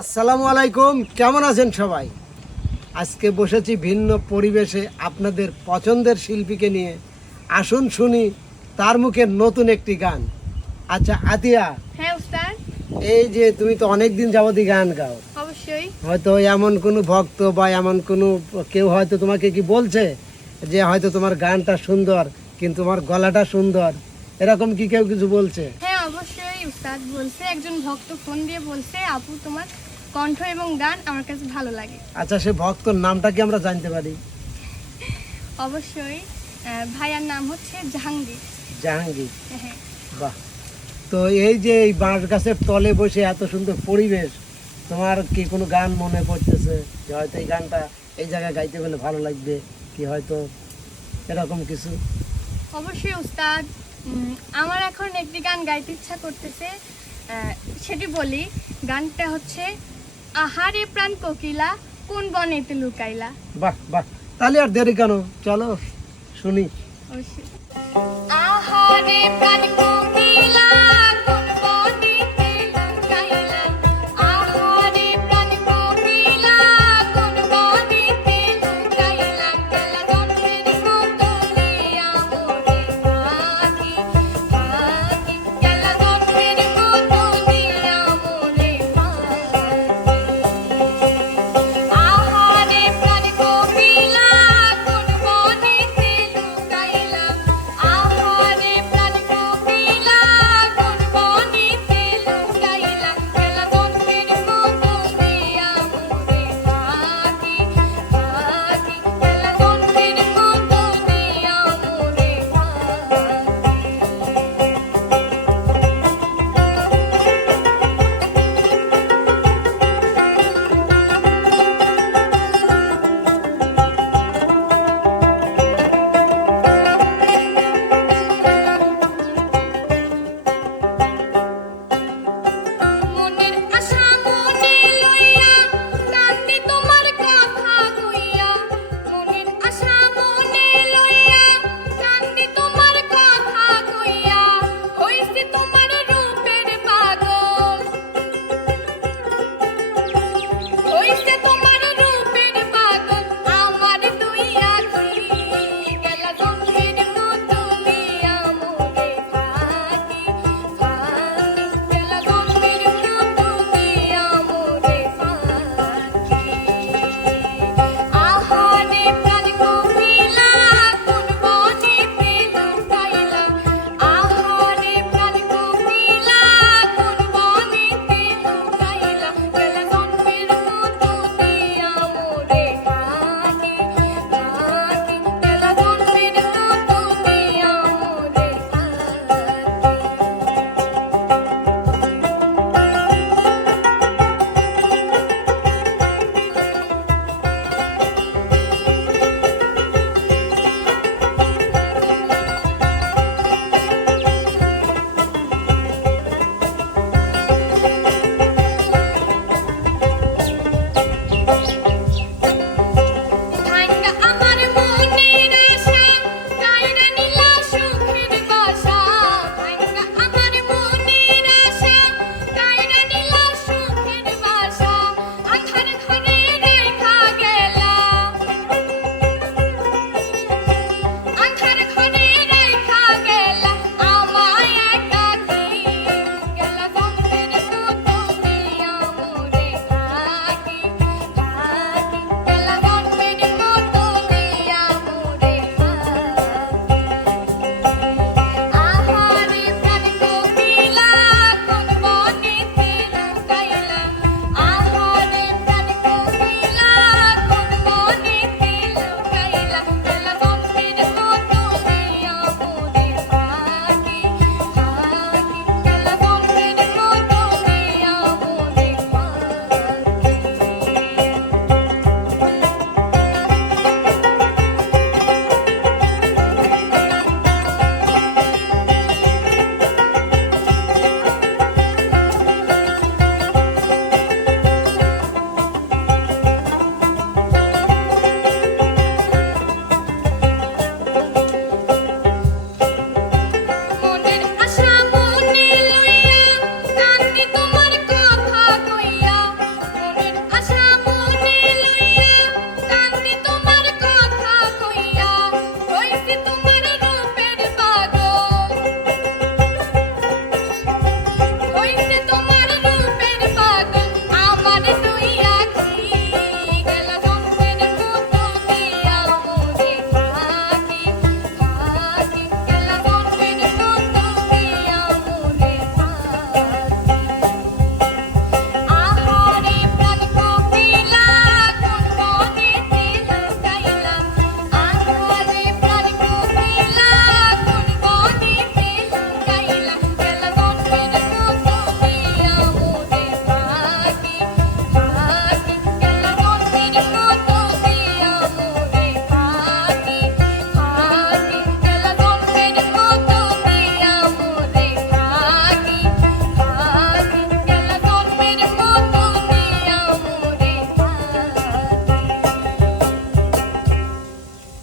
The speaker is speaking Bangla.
আসসালামু আলাইকুম কেমন আছেন সবাই? আজকে বসেছি ভিন্ন পরিবেশে আপনাদের পছন্দের শিল্পীকে নিয়ে। আসুন শুনি তার মুখে নতুন একটি গান। আচ্ছা আতিয়া হ্যাঁ উস্তাদ। এই যে তুমি তো অনেক দিন যাবতই গান গাও। অবশ্যই। হয়তো এমন কোনো ভক্ত বা এমন কোনো কেউ হয়তো তোমাকে কি বলছে যে হয়তো তোমার গানটা সুন্দর কিন্তু তোমার গলাটা সুন্দর? এরকম কি কেউ কিছু বলছে? হ্যাঁ অবশ্যই উস্তাদ বলছে। একজন ভক্ত ফোন দিয়ে বলছে আপু তোমার কণ্ঠ এবং গান আমার কাছে ভালো লাগে। আচ্ছা সে ভক্তর নামটা কি আমরা জানতে পারি? অবশ্যই ভাইয়ার নাম হচ্ছে জাহাঙ্গীর। জাহাঙ্গীর। হ্যাঁ। বাহ। তো এই যে এই বাঁশ গাছের তলে বসে এত সুন্দর পরিবেশ তোমার কি কোনো গান মনে পড়তেছে? যে হয়তো এই গানটা এই জায়গায় গাইতে গেলে ভালো লাগবে কি হয়তো এরকম কিছু? অবশ্যই উস্তাদ আমার এখন একটি গান গাইতে ইচ্ছা করতেছে সেটি বলি। গানটা হচ্ছে আহারে প্রাণ কোকিলা কোন বনেতে লুকাইলা? বাহ বাহ। তাহলে আর দেরি কেন? চলো শুনি। আহারে প্রাণ কোকিলা